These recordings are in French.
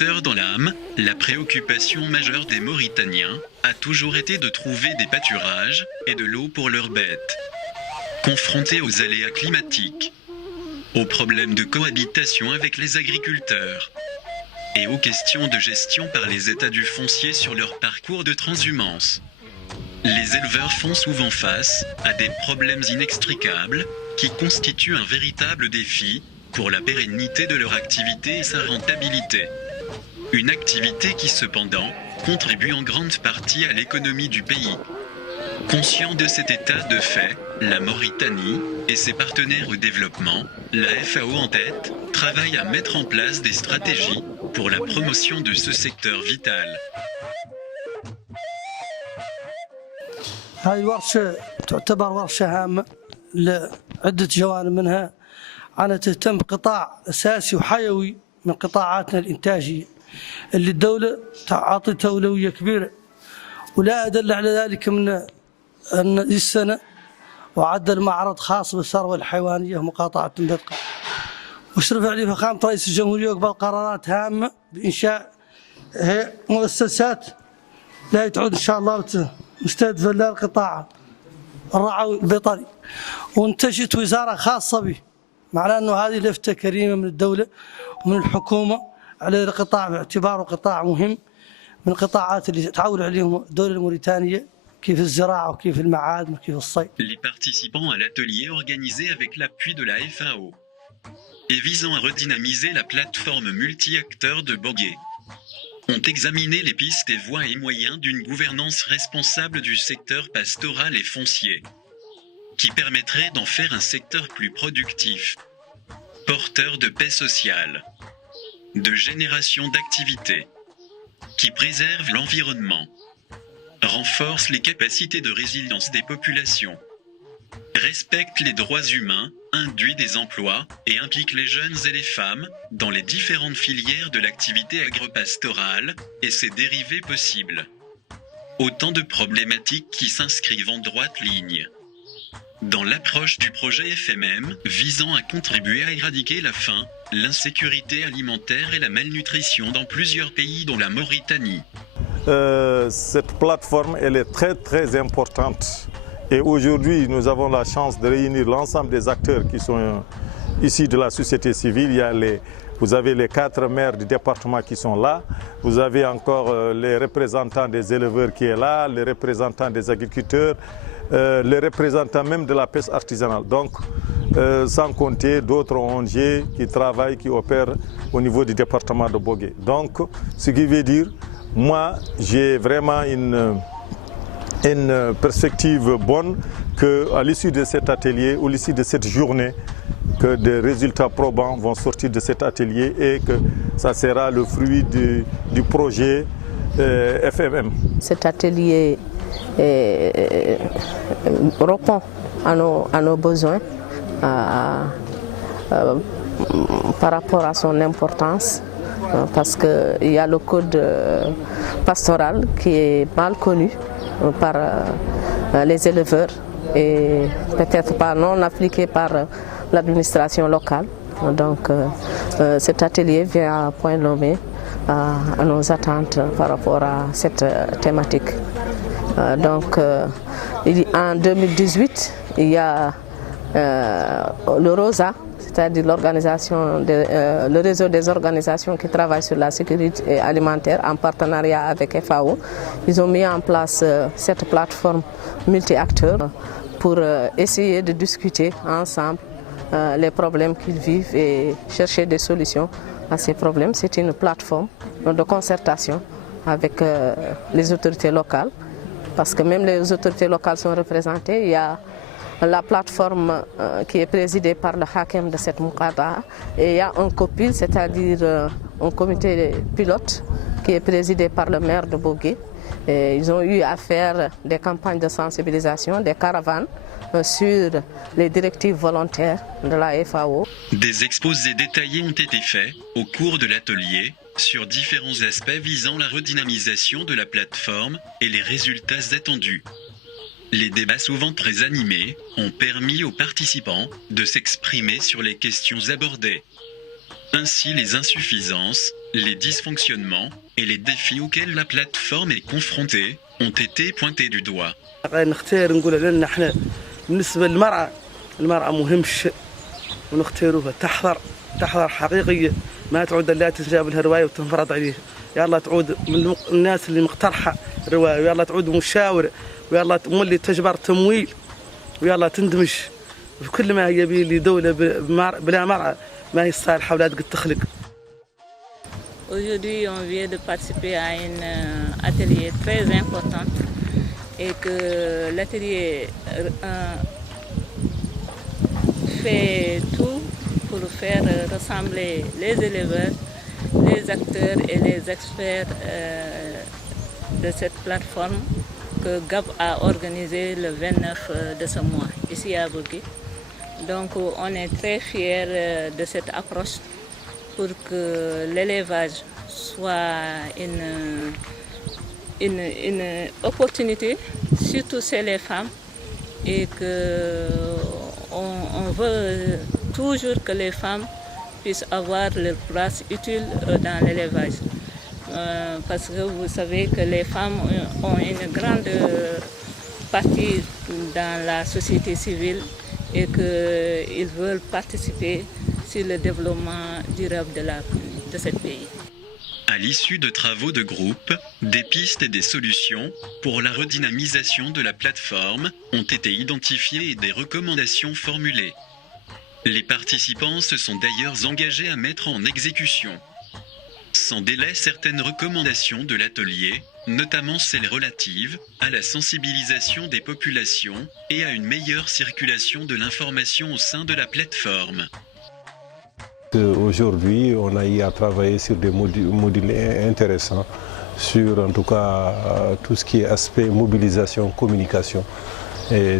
secteur dans l'âme, la préoccupation majeure des Mauritaniens a toujours été de trouver des pâturages et de l'eau pour leurs bêtes. Confrontés aux aléas climatiques, aux problèmes de cohabitation avec les agriculteurs et aux questions de gestion par les États du foncier sur leur parcours de transhumance, les éleveurs font souvent face à des problèmes inextricables qui constituent un véritable défi pour la pérennité de leur activité et sa rentabilité. Une activité qui cependant contribue en grande partie à l'économie du pays. Conscient de cet état de fait, la Mauritanie et ses partenaires au développement, la FAO en tête, travaillent à mettre en place des stratégies pour la promotion de ce secteur vital. هذه الورشة تعتبر ورشة هامة لعدة جوانب، منها أنها تهتم بقطاع أساسي وحيوي من قطاعاتنا الإنتاجية اللي الدولة تعطيته أولوية كبيرة، ولا أدل على ذلك من أن السنة وعد المعرض خاص بالثروة الحيوانية ومقاطعة البدقة، واشرف عليه فخامة رئيس الجمهورية وقبل قرارات هامة بإنشاء مؤسسات لا تعود إن شاء الله مستهدفة للقطاع الرعوي البيطري، وانتشت وزارة خاصة به، معناه أنه هذه لفتة كريمة من الدولة ومن الحكومة على القطاع باعتباره قطاع مهم من القطاعات اللي تعول عليهم الدولة الموريتانية كيف الزراعة وكيف المعادن وكيف الصيد. Les participants à l'atelier organisé avec l'appui de la FAO et visant à redynamiser la plateforme multi-acteurs de Bogué ont examiné les pistes et voies et moyens d'une gouvernance responsable du secteur pastoral et foncier, qui permettrait d'en faire un secteur plus productif, porteur de paix sociale, de génération d'activités, qui préserve l'environnement, renforce les capacités de résilience des populations, respecte les droits humains, induit des emplois et implique les jeunes et les femmes dans les différentes filières de l'activité agropastorale et ses dérivés possibles. Autant de problématiques qui s'inscrivent en droite ligne dans l'approche du projet FMM visant à contribuer à éradiquer la faim, l'insécurité alimentaire et la malnutrition dans plusieurs pays dont la Mauritanie. Cette plateforme, elle est très très importante. Et aujourd'hui, nous avons la chance de réunir l'ensemble des acteurs qui sont ici de la société civile. Vous avez les 4 maires du département qui sont là. Vous avez encore les représentants des éleveurs qui sont là, les représentants des agriculteurs, les représentants même de la pêche artisanale. Donc, sans compter d'autres ONG qui travaillent, qui opèrent au niveau du département de Bogué. Donc, ce qui veut dire, moi, j'ai vraiment une perspective bonne qu'à l'issue de cet atelier ou à l'issue de cette journée, que des résultats probants vont sortir de cet atelier et que ça sera le fruit du projet FMM. Cet atelier répond à nos besoins par rapport à son importance, parce qu'il y a le code pastoral qui est mal connu par les éleveurs et peut-être pas non appliqué par l'administration locale. Donc cet atelier vient à point nommé à nos attentes par rapport à cette thématique. Donc en 2018, il y a le ROSA, c'est-à-dire le réseau des organisations qui travaillent sur la sécurité alimentaire en partenariat avec FAO. Ils ont mis en place cette plateforme multi-acteurs pour essayer de discuter ensemble les problèmes qu'ils vivent et chercher des solutions à ces problèmes. C'est une plateforme de concertation avec les autorités locales, parce que même les autorités locales sont représentées. Il y a la plateforme qui est présidée par le Hakem de cette Moukada, et il y a un COPIL, c'est-à-dire un comité pilote qui est présidé par le maire de Bogué. Et ils ont eu à faire des campagnes de sensibilisation, des caravanes sur les directives volontaires de la FAO. Des exposés détaillés ont été faits au cours de l'atelier sur différents aspects visant la redynamisation de la plateforme et les résultats attendus. Les débats souvent très animés ont permis aux participants de s'exprimer sur les questions abordées. Ainsi, les insuffisances Les dysfonctionnements et les défis auxquels la plateforme est confrontée ont été pointés du doigt. نختار نقول لنا احنا بالنسبه للمرأة مهم الشيء ونختاروها تحضر حقيقيه ما تعود لا تنجاب لها روايه وتنفرض عليه يلا تعود من الناس اللي مقترحه روايه ويلا تعود مشاوره ويلا تملي تجبر تمويل ويلا تندمج في كل ما هي به لدوله بلا مرأة ما هي صالحه ولا تقدر تخلق. Aujourd'hui, on vient de participer à un atelier très important et que l'atelier fait tout pour faire rassembler les éleveurs, les acteurs et les experts de cette plateforme que GAP a organisée le 29 de ce mois ici à Bogué. Donc on est très fiers de cette approche pour que l'élevage soit une opportunité, surtout chez les femmes, et qu'on veut toujours que les femmes puissent avoir leur place utile dans l'élevage. Parce que vous savez que les femmes ont une grande partie dans la société civile et qu'ils veulent participer sur le développement durable de ce pays. À l'issue de travaux de groupe, des pistes et des solutions pour la redynamisation de la plateforme ont été identifiées et des recommandations formulées. Les participants se sont d'ailleurs engagés à mettre en exécution sans délai certaines recommandations de l'atelier, notamment celles relatives à la sensibilisation des populations et à une meilleure circulation de l'information au sein de la plateforme. Aujourd'hui, on a eu à travailler sur des modules intéressants, sur en tout cas tout ce qui est aspect mobilisation, communication. Et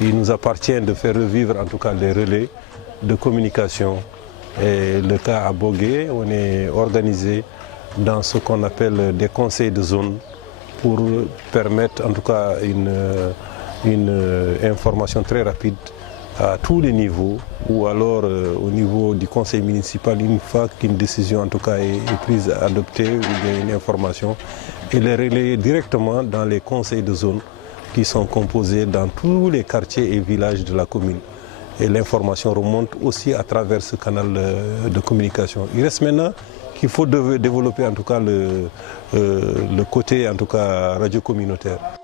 il nous appartient de faire revivre en tout cas les relais de communication. Et le cas à Bogué, on est organisé dans ce qu'on appelle des conseils de zone pour permettre en tout cas une information très rapide à tous les niveaux, ou alors au niveau du conseil municipal, une fois qu'une décision en tout cas est prise, adoptée, ou bien une information, et les relayer directement dans les conseils de zone qui sont composés dans tous les quartiers et villages de la commune. Et l'information remonte aussi à travers ce canal de communication. Il reste maintenant qu'il faut développer en tout cas le côté en tout cas radio communautaire.